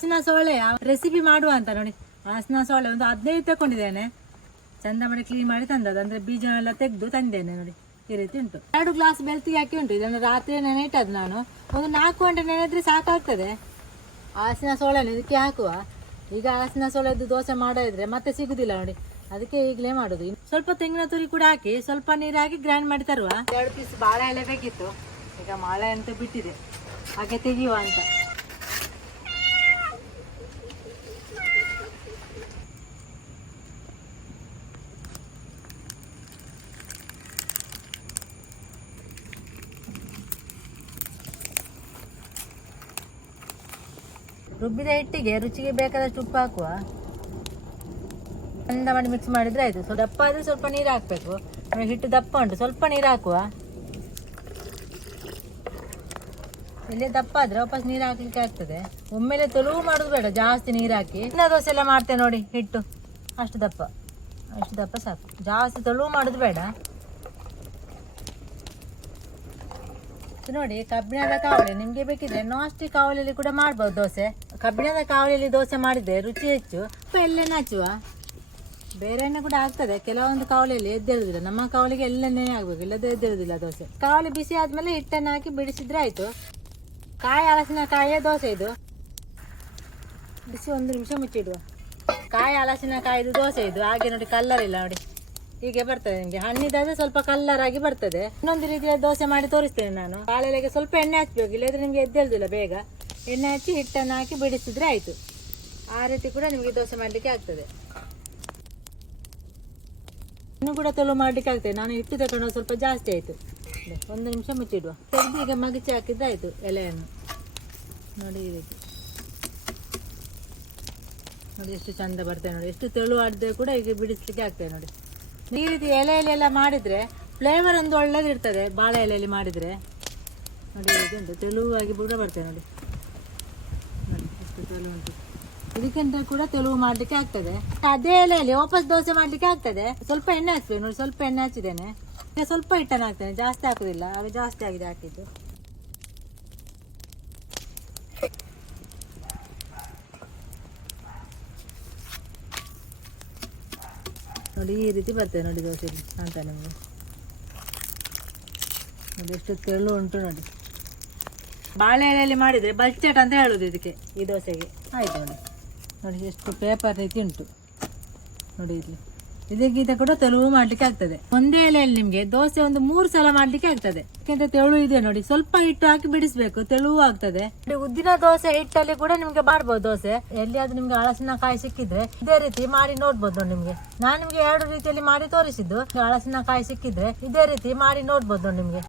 ಹಲಸಿನ ಸೊಳ್ಳೆಯ ರೆಸಿಪಿ ಮಾಡುವ ಅಂತ ನೋಡಿ. ಹಸಿನ ಸೋಳೆ ಒಂದು ಹದಿನೈದು ತಗೊಂಡಿದ್ದೇನೆ ಚಂದ ಮಾಡಿ ಕ್ಲೀನ್ ಮಾಡಿ ತಂದದ್ದು. ಅಂದ್ರೆ ಬೀಜ ಎಲ್ಲ ತೆಗೆದು ತಂದೇನೆ ನೋಡಿ. ಈ ರೀತಿ ಉಂಟು. ಎರಡು ಗ್ಲಾಸ್ ಬೆಳ್ತಿಗೆ ಹಾಕಿ ಉಂಟು. ಇದನ್ನು ರಾತ್ರಿ ನೆನೆ ಇಟ್ಟದ್ದು ನಾನು. ಒಂದು ನಾಲ್ಕು ಗಂಟೆ ನೆನೆದ್ರೆ ಸಾಕಾಗ್ತದೆ. ಹಸಿನ ಸೋಳೆನ ಇದಕ್ಕೆ ಹಾಕುವ. ಈಗ ಹಸಿನ ಸೋಳೆದ್ದು ದೋಸೆ ಮಾಡಿದ್ರೆ ಮತ್ತೆ ಸಿಗುದಿಲ್ಲ ನೋಡಿ. ಅದಕ್ಕೆ ಈಗಲೇ ಮಾಡೋದು. ಸ್ವಲ್ಪ ತೆಂಗಿನ ತುರಿ ಕೂಡ ಹಾಕಿ ಸ್ವಲ್ಪ ನೀರು ಗ್ರೈಂಡ್ ಮಾಡಿ ತರುವ. ಎರಡು ಪೀಸ್ ಬಾಳೆ ಎಲೆ ಬೇಕಿತ್ತು. ಈಗ ಮಾಳೆ ಅಂತ ಬಿಟ್ಟಿದೆ. ಹಾಗೆ ತೆಗೆಯುವ ಅಂತ. ರುಬ್ಬಿದ ಹಿಟ್ಟಿಗೆ ರುಚಿಗೆ ಬೇಕಾದಷ್ಟು ಉಪ್ಪು ಹಾಕುವ. ಚಂದ ಮಾಡಿ ಮಿಕ್ಸ್ ಮಾಡಿದರೆ ಆಯಿತು. ಸೊ, ದಪ್ಪ ಆದರೆ ಸ್ವಲ್ಪ ನೀರು ಹಾಕಬೇಕು. ಹಿಟ್ಟು ದಪ್ಪ ಉಂಟು. ಸ್ವಲ್ಪ ನೀರು ಹಾಕುವ. ಇಲ್ಲೇ ದಪ್ಪ ಆದರೆ ವಾಪಸ್ ನೀರು ಹಾಕ್ಲಿಕ್ಕೆ ಆಗ್ತದೆ. ಒಮ್ಮೆಲೆ ತೊಲುವು ಮಾಡೋದು ಬೇಡ. ಜಾಸ್ತಿ ನೀರು ಹಾಕಿ. ಇನ್ನ ದೋಸೆ ಎಲ್ಲ ಮಾಡ್ತೇವೆ ನೋಡಿ ಹಿಟ್ಟು. ಅಷ್ಟು ದಪ್ಪ. ಅಷ್ಟು ದಪ್ಪ ಸಾಕು. ಜಾಸ್ತಿ ತೊಳುವು ಮಾಡೋದು ಬೇಡ. ನೋಡಿ, ಕಬ್ಬಿಣದ ಕಾವಲಿ. ನಿಮಗೆ ಬೇಕಿದ್ರೆ ನಾಸ್ಟಿಕ್ ಕಾವಲಿಯಲ್ಲಿ ಕೂಡ ಮಾಡ್ಬೋದು ದೋಸೆ. ಕಬ್ಬಿಣದ ಕಾವಲಿಯಲ್ಲಿ ದೋಸೆ ಮಾಡಿದ್ರೆ ರುಚಿ ಹೆಚ್ಚು. ಎಳ್ಳೆಣ್ಣೆ ಹಚ್ಚುವ? ಬೇರೆ ಎಣ್ಣೆ ಕೂಡ ಆಗ್ತದೆ. ಕೆಲವೊಂದು ಕಾವಲಿಯಲ್ಲಿ ಎದ್ದೇಳುದಿಲ್ಲ. ನಮ್ಮ ಕಾವಲಿಗೆ ಎಳ್ಳೆಣ್ಣೆ ಆಗ್ಬೇಕು. ಇಲ್ಲದೆ ಎದ್ದೇಳುದಿಲ್ಲ ದೋಸೆ. ಕಾವಲಿ ಬಿಸಿ ಆದ್ಮೇಲೆ ಹಿಟ್ಟನ್ನು ಹಾಕಿ ಬಿಡಿಸಿದ್ರೆ ಆಯ್ತು. ಕಾಯಿ ಹಲಸಿನ ಕಾಯಿಯೇ ದೋಸೆ ಇದು. ಬಿಸಿ ಒಂದು ನಿಮಿಷ ಮುಚ್ಚಿಡುವ. ಕಾಯಿ ಹಲಸಿನ ಕಾಯಿದು ದೋಸೆ ಇದು. ಹಾಗೆ ನೋಡಿ ಕಲ್ಲರ್ ಇಲ್ಲ ನೋಡಿ. ಹೀಗೆ ಬರ್ತದೆ ನಿಮಗೆ. ಹಣ್ಣಿದಾದ್ರೆ ಸ್ವಲ್ಪ ಕಲ್ಲರ್ ಆಗಿ ಬರ್ತದೆ. ಇನ್ನೊಂದು ರೀತಿಯ ದೋಸೆ ಮಾಡಿ ತೋರಿಸ್ತೇನೆ ನಾನು. ಕಾಳೆಲೆಗೆ ಸ್ವಲ್ಪ ಎಣ್ಣೆ ಹಚ್ಚಬೇಕು ಇಲ್ಲದ್ರೆ ನಿಮಗೆ ಎದ್ದೇಳುದಿಲ್ಲ ಬೇಗ. ಎಣ್ಣೆ ಹಚ್ಚಿ ಹಿಟ್ಟನ್ನು ಹಾಕಿ ಬಿಡಿಸಿದ್ರೆ ಆಯ್ತು. ಆ ರೀತಿ ಕೂಡ ನಿಮಗೆ ದೋಸೆ ಮಾಡಲಿಕ್ಕೆ ಆಗ್ತದೆ. ಇನ್ನು ಕೂಡ ತೆಳು ಮಾಡ್ಲಿಕ್ಕೆ ಆಗ್ತದೆ. ನಾನು ಹಿಟ್ಟು ತಗೊಂಡು ಸ್ವಲ್ಪ ಜಾಸ್ತಿ ಆಯ್ತು. ಒಂದು ನಿಮಿಷ ಮುಚ್ಚಿಡುವ. ತೆಗೆದು ಈಗ ಮಗಚಿ ಹಾಕಿದ್ರೆ ಆಯ್ತು ಎಲೆಯನ್ನು. ನೋಡಿ ಈ ನೋಡಿ ಎಷ್ಟು ಚಂದ ಬರ್ತದೆ ನೋಡಿ. ಎಷ್ಟು ತೆಳು ಆಡದೆ ಕೂಡ ಈಗ ಬಿಡಿಸ್ಲಿಕ್ಕೆ ಆಗ್ತದೆ ನೋಡಿ. ಈ ರೀತಿ ಎಲೆಯಲ್ಲಿ ಎಲ್ಲ ಮಾಡಿದ್ರೆ ಫ್ಲೇವರ್ ಒಂದು ಒಳ್ಳೇದಿರ್ತದೆ. ಬಾಳೆ ಎಲೆಯಲ್ಲಿ ಮಾಡಿದ್ರೆ. ನೋಡಿ ಇದು ಉಂಟು. ತೆಳುವಾಗಿ ಕೂಡ ಬರ್ತದೆ ನೋಡಿ. ತೆಳು ಇದಕ್ಕಿಂತ ಕೂಡ ತೆಲುವು ಮಾಡಲಿಕ್ಕೆ ಆಗ್ತದೆ. ಅದೇ ಎಲೆಯಲ್ಲಿ ವಾಪಸ್ ದೋಸೆ ಮಾಡ್ಲಿಕ್ಕೆ ಆಗ್ತದೆ. ಸ್ವಲ್ಪ ಎಣ್ಣೆ ಹಾಕ್ಬೇಕು ನೋಡಿ, ಸ್ವಲ್ಪ ಎಣ್ಣೆ ಹಚ್ಚಿದ್ದೇನೆ. ಸ್ವಲ್ಪ ಹಿಟ್ಟನ್ನು ಹಾಕ್ತೇನೆ. ಜಾಸ್ತಿ ಹಾಕೋದಿಲ್ಲ. ಅದು ಜಾಸ್ತಿ ಆಗಿದೆ ಹಾಕಿದ್ದು. ನೋಡಿ, ಈ ರೀತಿ ಬರ್ತದೆ ನೋಡಿ ದೋಸೆಯಲ್ಲಿ ಅಂತ ನಿಮಗೆ. ನೋಡಿ, ಎಷ್ಟು ತೆಳು ಉಂಟು ನೋಡಿ. ಬಾಳೆ ಎಲೆಯಲ್ಲಿ ಮಾಡಿದರೆ ಬಲ್ಚಟ್ ಅಂತ ಹೇಳೋದು ಇದಕ್ಕೆ, ಈ ದೋಸೆಗೆ. ಆಯಿತು ನೋಡಿ. ನೋಡಿ, ಎಷ್ಟು ಪೇಪರ್ ರೀತಿ ಉಂಟು. ನೋಡಿ ಇಲ್ಲಿ. ಇದಕ್ಕಿಂತ ಕೂಡ ತೆಳುವು ಮಾಡ್ಲಿಕ್ಕೆ ಆಗ್ತದೆ. ಒಂದೇ ಎಲೆಯಲ್ಲಿ ನಿಮ್ಗೆ ದೋಸೆ ಒಂದು ಮೂರು ಸಲ ಮಾಡ್ಲಿಕ್ಕೆ ಆಗ್ತದೆ. ಯಾಕೆಂತ ತೆಳು ಇದೆ ನೋಡಿ, ಸ್ವಲ್ಪ ಹಿಟ್ಟು ಹಾಕಿ ಬಿಡಿಸ್ಬೇಕು, ತೆಳುವು ಆಗ್ತದೆ. ಉದ್ದಿನ ದೋಸೆ ಹಿಟ್ಟಲ್ಲಿ ಕೂಡ ನಿಮ್ಗೆ ಮಾಡ್ಬೋದು ದೋಸೆ. ಎಲ್ಲಿಯಾದ್ರೂ ನಿಮ್ಗೆ ಹಳಸಿನ ಕಾಯಿ ಸಿಕ್ಕಿದ್ರೆ ಇದೇ ರೀತಿ ಮಾಡಿ ನೋಡ್ಬೋದು ನೋಡಿ ನಿಮ್ಗೆ. ನಾನು ನಿಮ್ಗೆ ಎರಡು ರೀತಿಯಲ್ಲಿ ಮಾಡಿ ತೋರಿಸಿದ್ದು. ಹಳಸಿನ ಕಾಯಿ ಸಿಕ್ಕಿದ್ರೆ ಇದೇ ರೀತಿ ಮಾಡಿ ನೋಡ್ಬೋದು ನೋಡಿ ನಿಮ್ಗೆ.